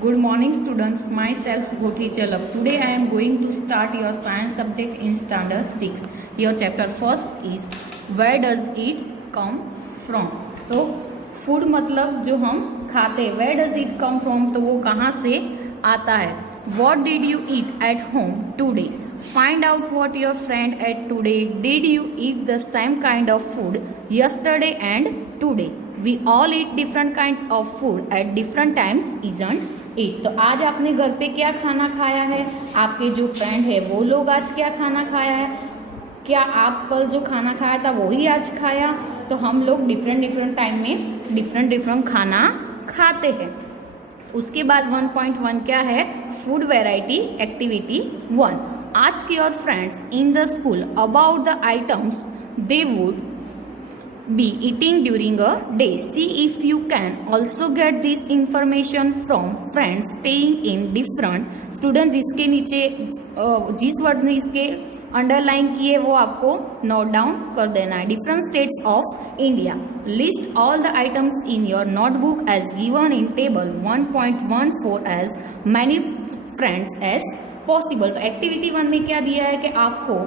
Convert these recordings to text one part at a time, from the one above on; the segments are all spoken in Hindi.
Good morning students, myself Goti Chalab. Today I am going to start your science subject in standard 6. Your chapter first is where does it come from. तो फूड मतलब जो हम खाते हैं, where does it come from, तो वो कहाँ से आता है. What did you eat at home today? Find out what your friend ate today. Did you eat the same kind of food yesterday and today? We all eat different kinds of food at different times, isn't it? तो आज आपने घर पे क्या खाना खाया है, आपके जो फ्रेंड है वो लोग आज क्या खाना खाया है, क्या आप कल जो खाना खाया था वही आज खाया. तो हम लोग डिफरेंट टाइम में डिफरेंट खाना खाते हैं. उसके बाद 1.1 क्या है, food variety activity 1. Ask your friends in the school about the items they would be eating during a day. See if you can also get this information from friends staying in different. Student जिसके नीचे जिस वर्ड ने इसके अंडरलाइन किए वो आपको नोट डाउन कर देना है. Different states of India. List all the items in your notebook as given in table 1.14 as many friends as possible. तो एक्टिविटी 1 में क्या दिया है कि आपको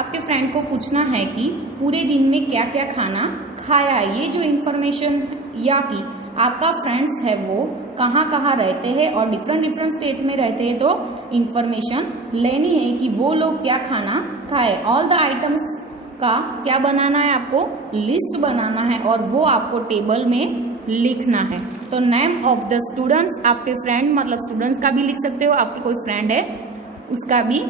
आपके फ्रेंड को पूछना है कि पूरे दिन में क्या क्या खाना खाया है. ये जो इन्फॉर्मेशन या कि आपका फ्रेंड्स है वो कहाँ कहाँ रहते हैं और डिफरेंट स्टेट में रहते हैं, तो इन्फॉर्मेशन लेनी है कि वो लोग क्या खाना खाए. ऑल द आइटम्स का क्या बनाना है, आपको लिस्ट बनाना है और वो आपको टेबल में लिखना है. तो नेम ऑफ द स्टूडेंट्स, आपके फ्रेंड मतलब स्टूडेंट्स का भी लिख सकते हो, आपके कोई फ्रेंड है उसका भी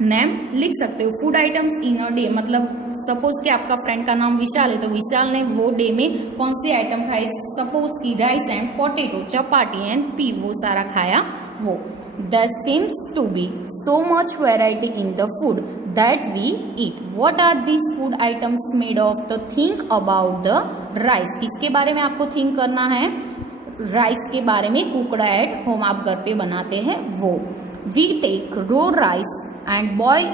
नेम लिख सकते हो. Food items in a day, मतलब सपोज कि आपका फ्रेंड का नाम विशाल है तो विशाल ने वो डे में कौन सी आइटम खाई. सपोज की rice and potato, chapati and pea, वो सारा खाया वो. There seems to be so much variety in the food that we eat. What are these food items made of. तो थिंक अबाउट द राइस. किसके बारे में आपको थिंक करना है, राइस के बारे में. कुकड एट होम, आप घर पे बनाते हैं वो. We take raw rice and boil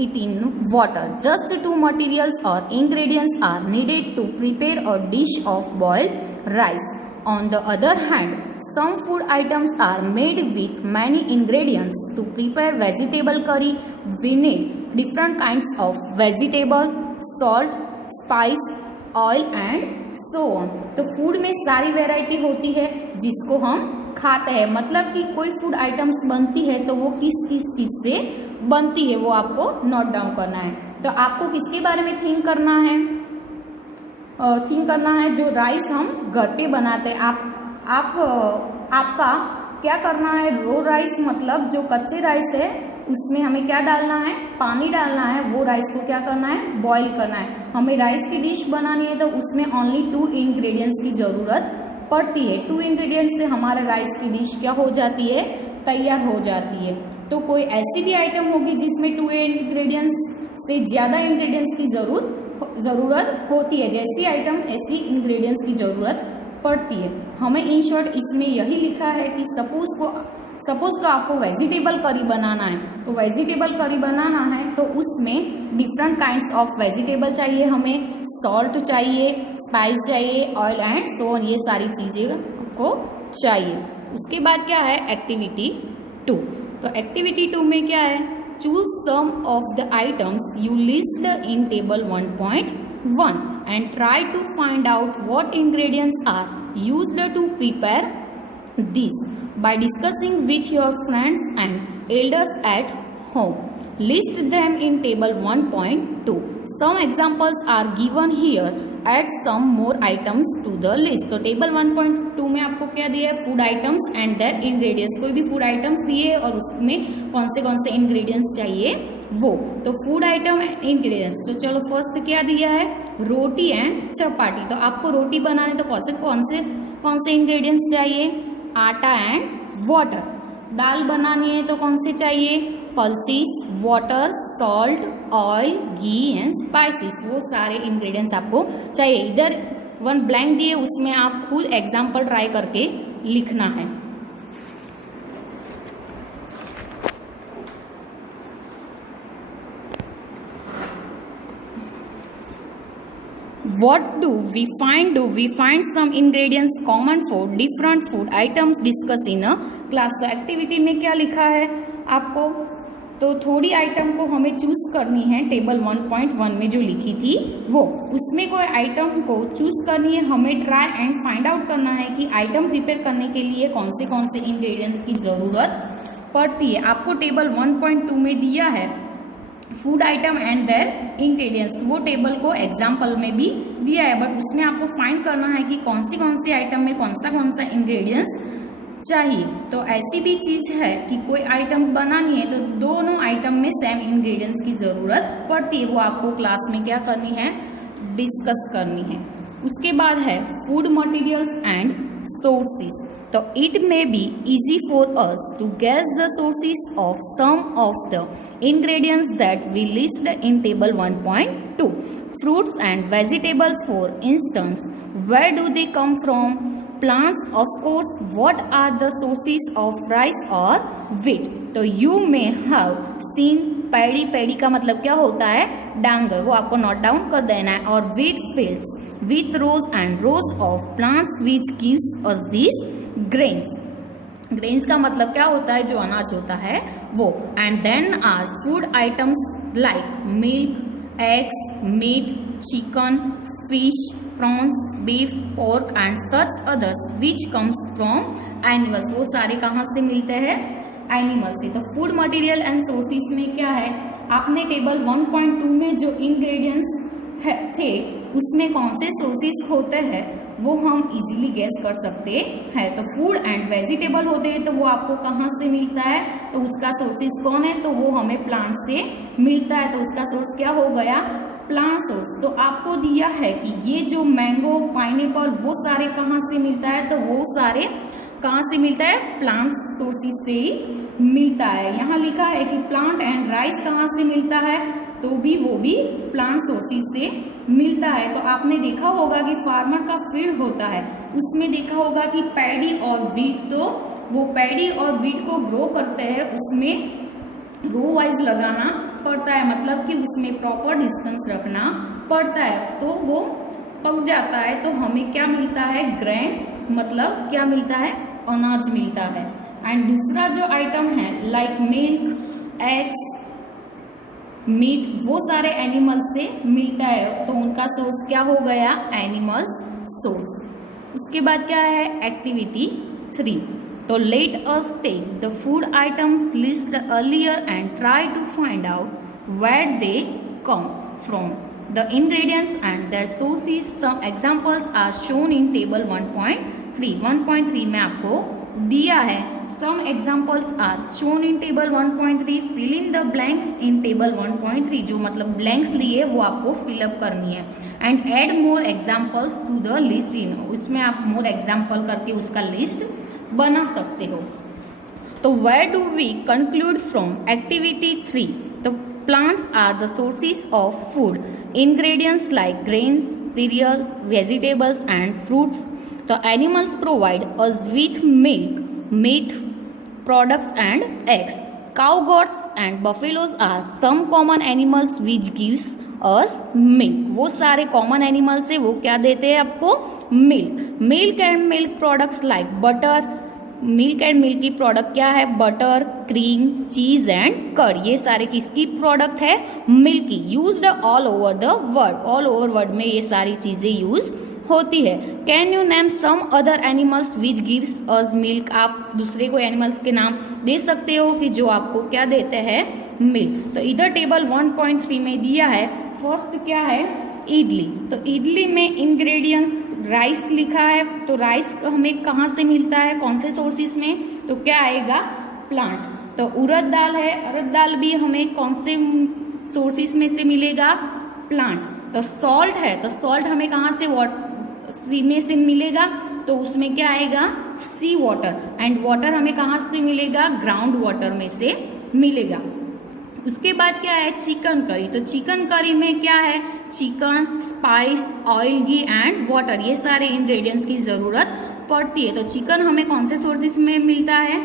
it in water. Just 2 materials or ingredients are needed to prepare a dish of boiled rice. On the other hand, some food items are made with many ingredients. To prepare vegetable curry, we need different kinds of vegetable, salt, spice, oil and so on. तो फूड में सारी वैरायटी होती है जिसको हम खाते हैं. मतलब कि कोई फूड आइटम्स बनती है तो वो किस किस चीज़ से बनती है वो आपको नोट डाउन करना है. तो आपको किसके बारे में थिंक करना है, थिंक करना है जो राइस हम घर पे बनाते हैं. आपका क्या करना है, रो राइस मतलब जो कच्चे राइस है उसमें हमें क्या डालना है, पानी डालना है. वो राइस को क्या करना है, बॉईल करना है. हमें राइस की डिश बनानी है तो उसमें ओनली 2 इंग्रेडिएंट्स की ज़रूरत पड़ती है. 2 इंग्रेडिएंट्स से हमारे राइस की डिश क्या हो जाती है, तैयार हो जाती है. तो कोई ऐसी भी आइटम होगी जिसमें 2 इंग्रेडिएंट्स से ज़्यादा इंग्रेडिएंट्स की ज़रूरत होती है. जैसी आइटम ऐसी इंग्रेडिएंट्स की ज़रूरत पड़ती है. हमें इन शॉर्ट इसमें यही लिखा है कि सपोज को आपको वेजिटेबल करी बनाना है. तो वेजिटेबल करी बनाना है तो उसमें डिफरेंट काइंड्स ऑफ वेजिटेबल चाहिए, हमें सॉल्ट चाहिए, स्पाइस चाहिए, ऑयल एंड सो ऑन, ये सारी चीज़ें आपको चाहिए. उसके बाद क्या है, एक्टिविटी 2. तो एक्टिविटी 2 में क्या है, choose some of the items you list in table 1.1 and try to find out what ingredients are used to prepare this by discussing with your friends and elders at home. List them in table 1.2. Some examples are given here. Add some more items to the list. तो टेबल 1.2 में आपको क्या दिया है, food items and their ingredients. कोई भी फूड आइटम्स दिए और उसमें कौन से इंग्रेडिएंट्स चाहिए वो. तो फूड आइटम एंड इंग्रेडिएंट्स. तो चलो फर्स्ट क्या दिया है, रोटी एंड चपाती. तो आपको रोटी बनाने तो कौन से इंग्रेडिएंट्स चाहिए, आटा एंड वाटर. दाल बनानी है तो कौन से चाहिए, pulses, water, salt, oil, ghee and spices. वो सारे इंग्रेडिएंट्स आपको चाहिए. इधर 1 ब्लैंक दिए, उसमें आप खुद एग्जाम्पल ट्राई करके लिखना है. What do we find? Do we find some ingredients common for different food items discussed in a class? तो एक्टिविटी में क्या लिखा है आपको? तो थोड़ी आइटम को हमें चूज करनी है, टेबल 1.1 में जो लिखी थी वो, उसमें कोई आइटम को चूज करनी है, हमें ट्राई एंड फाइंड आउट करना है कि आइटम प्रिपेयर करने के लिए कौन से इंग्रेडिएंट्स की ज़रूरत पड़ती है। आपको टेबल 1.2 में दिया है food item and their ingredients, वो टेबल को एग्जाम्पल में भी दिया है, बट उसमें आपको फाइंड करना है कि कौन सी आइटम में कौन सा इंग्रेडिएंट्स चाहिए। तो ऐसी भी चीज़ है कि कोई आइटम बनानी है तो दोनों आइटम में सेम इंग्रेडिएंट्स की ज़रूरत पड़ती है, वो आपको क्लास में क्या करनी है, डिस्कस करनी है। उसके बाद है फूड मटेरियल्स एंड सोर्सेस। तो it may be easy for us to guess the sources of some of the ingredients that we list in table 1.2. Fruits and vegetables, for instance, where do they come from? Plants, of course. What are the sources of rice or wheat? तो you may have seen paddy, paddy का मतलब क्या होता है, डांगर, वो आपको नोट डाउन कर देना है, और wheat fields with rows and rows of plants which gives us these grains. Grains का मतलब क्या होता है, जो अनाज होता है वो। And then are food items like milk, eggs, meat, chicken, fish, prawns, beef, pork and such others which comes from animals. वो सारे कहाँ से मिलते हैं, एनिमल से। तो फूड मटेरियल एंड सोर्सेस में क्या है, आपने टेबल 1.2 में जो इंग्रेडिएंट्स थे उसमें कौन से सोर्सेस होते हैं वो हम इजीली गेस कर सकते हैं। तो फूड एंड वेजिटेबल होते हैं तो वो आपको कहाँ से मिलता है, तो उसका सोर्सेस कौन है, तो वो हमें प्लांट से मिलता है। तो उसका सोर्स क्या हो गया, प्लांट सोर्स। तो आपको दिया है कि ये जो मैंगो, पाइनएप्पल, वो सारे कहाँ से मिलता है, तो वो सारे कहाँ से मिलता है, प्लांट सोर्सेस से ही मिलता है। यहाँ लिखा है कि प्लांट एंड राइस कहाँ से मिलता है, तो वो भी प्लांट सोर्सेस से मिलता है। तो आपने देखा होगा कि फार्मर का फील्ड होता है, उसमें देखा होगा कि पैडी और वीट, तो वो पैडी और वीट को ग्रो करते हैं, उसमें रो वाइज लगाना पड़ता है, मतलब कि उसमें प्रॉपर डिस्टेंस रखना पड़ता है। तो वो पक जाता है तो हमें क्या मिलता है, ग्रेन, मतलब क्या मिलता है, अनाज मिलता है। एंड दूसरा जो आइटम है लाइक मिल्क, एग्स, मीट, वो सारे एनिमल्स से मिलता है, तो उनका सोर्स क्या हो गया, एनिमल्स सोर्स। उसके बाद क्या है, एक्टिविटी 3। तो let us take the food items list earlier and try to find out where they come from the ingredients and their sources. Some examples are shown in table 1.3। 1.3 में आपको दिया है, some examples are shown in table 1.3. fill in the blanks in table 1.3, जो मतलब blanks लिए वो आपको fill up करनी है। and add more examples to the list in, उसमें आप more example करके उसका list बना सकते हो। तो where do we conclude from activity 3? the plants are the sources of food ingredients like grains, cereals, vegetables and fruits. the animals provide us with milk, meat products and eggs. Cow, goats and buffaloes are some common animals which gives us milk. वो सारे common animals है, वो क्या देते हैं आपको, milk. Milk and milk products like butter, milk and milk की प्रोडक्ट क्या है, butter, cream, cheese and curd, ये सारे किसकी प्रोडक्ट है, मिल्क की। Used all over the world, all over world में ये सारी चीजें यूज होती है। Can you name some other animals which gives us milk, आप दूसरे कोई एनिमल्स के नाम दे सकते हो कि जो आपको क्या देते हैं, मिल्क। तो इधर टेबल 1.3 में दिया है, फर्स्ट क्या है, इडली। तो इडली में इंग्रेडिएंट्स राइस लिखा है, तो राइस हमें कहाँ से मिलता है, कौन से सोर्सेस में, तो क्या आएगा, प्लांट। तो उड़द दाल है, उड़द दाल भी हमें कौन से सोर्सेस में से मिलेगा, प्लांट। तो सॉल्ट है, तो सॉल्ट हमें कहाँ से, सी में से मिलेगा, तो उसमें क्या आएगा, सी वाटर। एंड वाटर हमें कहाँ से मिलेगा, ग्राउंड वाटर में से मिलेगा। उसके बाद क्या है, चिकन करी। तो चिकन करी में क्या है, chicken, spice, oil, ghee and water, ये सारे इंग्रेडिएंट्स की ज़रूरत पड़ती है। तो चिकन हमें कौन से सोर्सेस में मिलता है,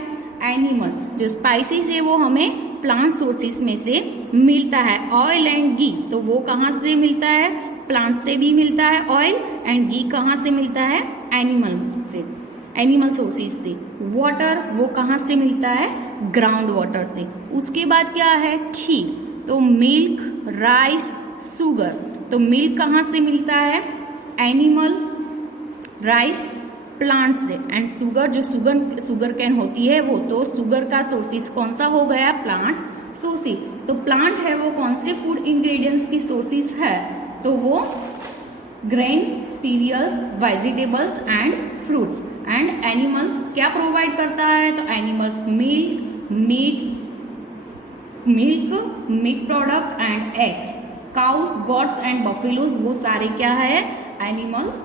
एनिमल। जो स्पाइसेस है वो हमें प्लांट सोर्सेस में से मिलता है। ऑयल एंड घी, तो वो कहाँ से मिलता है, प्लांट से भी मिलता है ऑयल, एंड घी कहाँ से मिलता है, एनिमल से, एनिमल सोर्सेज से। वाटर वो कहाँ से मिलता है, ग्राउंड वाटर से। उसके बाद क्या है, खीर, तो मिल्क, राइस, शुगर, तो मिल्क कहाँ से मिलता है, एनिमल, राइस प्लांट से, एंड शुगर जो शुगर कैन होती है वो, तो शुगर का सोर्सेस कौन सा हो गया, प्लांट सोर्सेस। तो प्लांट है वो कौन से फूड इंग्रेडिएंट्स की सोर्सेस है, तो वो grain, cereals, vegetables and fruits. And animals क्या प्रोवाइड करता है, तो animals milk, meat product and eggs. Cows, goats and buffaloes वो सारे क्या है, एनिमल्स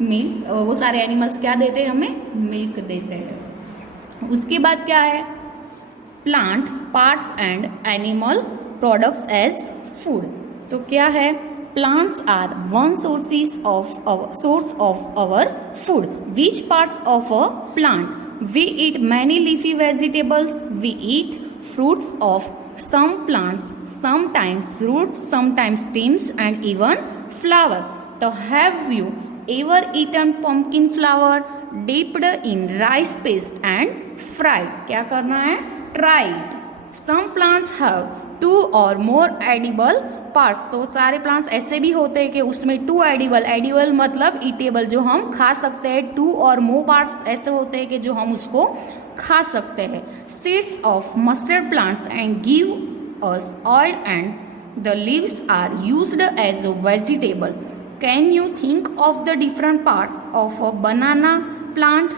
मिल्क, वो सारे एनिमल्स क्या देते हैं हमें, मिल्क देते हैं। उसके बाद क्या है, plant parts and animal products as food, तो क्या है, plants are one source of our food. Which parts of a plant? We eat many leafy vegetables. We eat fruits of some plants, sometimes roots, sometimes stems, and even flower. So have you ever eaten pumpkin flower dipped in rice paste and fried? क्या करना है, tried. Some plants have two or more edible parts, तो सारे प्लांट्स ऐसे भी होते हैं कि उसमें टू एडिबल मतलब ईटेबल, जो हम खा सकते हैं। टू और मोर पार्ट्स ऐसे होते हैं कि जो हम उसको खा सकते हैं। Seeds of mustard plants and give us oil and the leaves are used as a vegetable. Can you think of the different parts of a banana plant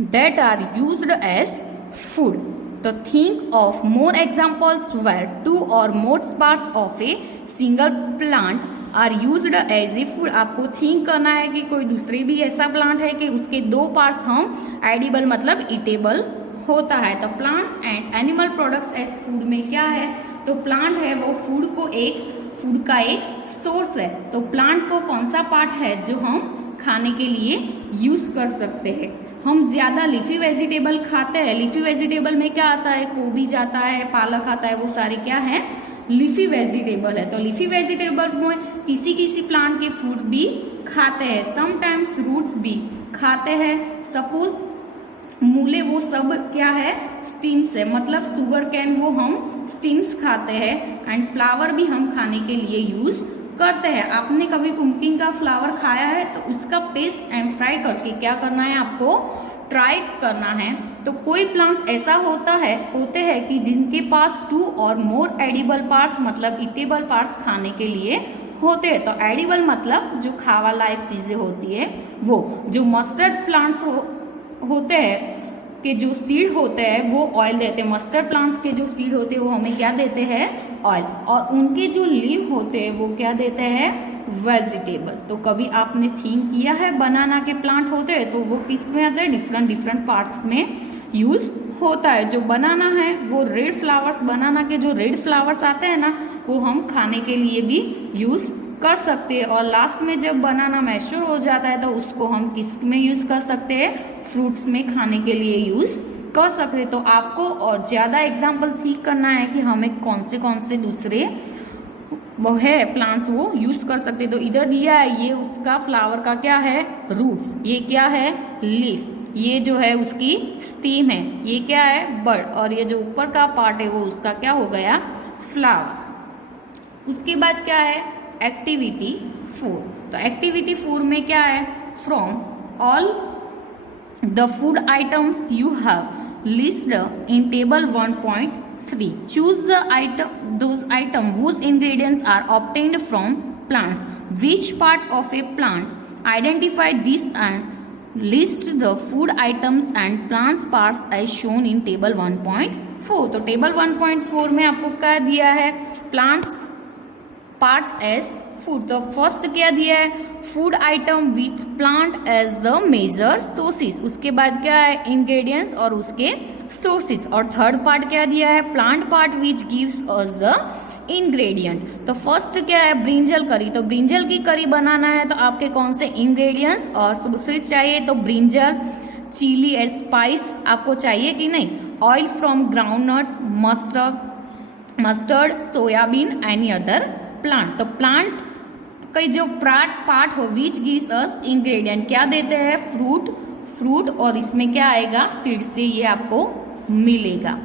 that are used as food? तो think of more examples where two or more parts of a single plant are used as a food. आपको think करना है कि कोई दूसरे भी ऐसा प्लांट है कि उसके दो पार्ट्स हम एडिबल मतलब ईटेबल होता है। तो plants and animal products as food में क्या है, तो प्लांट है वो फूड का एक सोर्स है। तो प्लांट को कौन सा पार्ट है जो हम खाने के लिए यूज कर सकते हैं। हम ज़्यादा लीफी वेजिटेबल खाते हैं। लीफी वेजिटेबल में क्या आता है, गोभी जाता है, पालक आता है, वो सारे क्या है, लीफी वेजिटेबल है। तो लीफी वेजिटेबल में किसी प्लांट के फ्रूट भी खाते हैं, समटाइम्स रूट्स भी खाते हैं। सपोज मूले वो सब क्या है, स्टीम्स है, मतलब शुगर कैन वो हम स्टीम्स खाते हैं। एंड फ्लावर भी हम खाने के लिए यूज करते हैं। आपने कभी पुम्पकिन का फ्लावर खाया है, तो उसका पेस्ट एंड फ्राई करके क्या करना है, आपको ट्राई करना है। तो कोई प्लांट्स ऐसा होते हैं कि जिनके पास टू और मोर एडिबल पार्ट्स मतलब ईटेबल पार्ट्स खाने के लिए होते हैं। तो एडिबल मतलब जो खावा लायक चीज़ें होती है वो। जो मस्टर्ड प्लांट्स होते हैं के जो सीड होते हैं वो ऑयल देते हैं। मस्टर्ड प्लांट्स के जो सीड होते हैं वो हमें क्या देते हैं, ऑयल। और उनके जो लीव होते हैं वो क्या देते हैं, वेजिटेबल। तो कभी आपने थिंक किया है बनाना के प्लांट होते हैं तो वो किस में आते हैं, डिफरेंट पार्ट्स में यूज होता है। जो बनाना है वो रेड फ्लावर्स, बनाना के जो रेड फ्लावर्स आते हैं ना वो हम खाने के लिए भी यूज कर सकते हैं। और लास्ट में जब बनाना मैच्योर हो जाता है तो उसको हम किस में यूज कर सकते हैं, फ्रूट्स में खाने के लिए यूज कर सकते हैं। तो आपको और ज़्यादा एग्जाम्पल ठीक करना है कि हमें कौन से दूसरे वो है प्लांट्स वो यूज कर सकते हैं। तो इधर दिया है ये उसका फ्लावर का क्या है, रूट्स, ये क्या है, लीफ, ये जो है उसकी स्टीम है, ये क्या है, बर्ड, और ये जो ऊपर का पार्ट है वो उसका क्या हो गया, फ्लावर। उसके बाद क्या है, एक्टिविटी 4। तो एक्टिविटी 4 में क्या है, from all the food items you have listed in table 1.3 choose those items whose ingredients are obtained from plants. Which part of a plant identify this and list the food items and plants parts as shown in table 1.4. तो टेबल 1.4 में आपको क्या दिया है, प्लांट्स पार्ट्स एज फूड। तो फर्स्ट क्या दिया है, food item with plant as the major sources. उसके बाद क्या है, इंग्रेडिएंट्स और उसके सोर्सेस। और थर्ड पार्ट क्या दिया है, plant part which gives us the ingredient. तो फर्स्ट क्या है, ब्रिंजल करी। तो ब्रिंजल की करी बनाना है तो आपके कौन से इंग्रेडिएंट्स और सोर्सेस चाहिए, तो ब्रिंजल, चिली एंड स्पाइस आपको चाहिए कि नहीं, oil from groundnut, mustard, soybean, any other plant. तो प्लांट कई जो पार्ट हो विच गिव्स अस इंग्रेडिएंट, क्या देते हैं, फ्रूट, और इसमें क्या आएगा, सीड से ये आपको मिलेगा।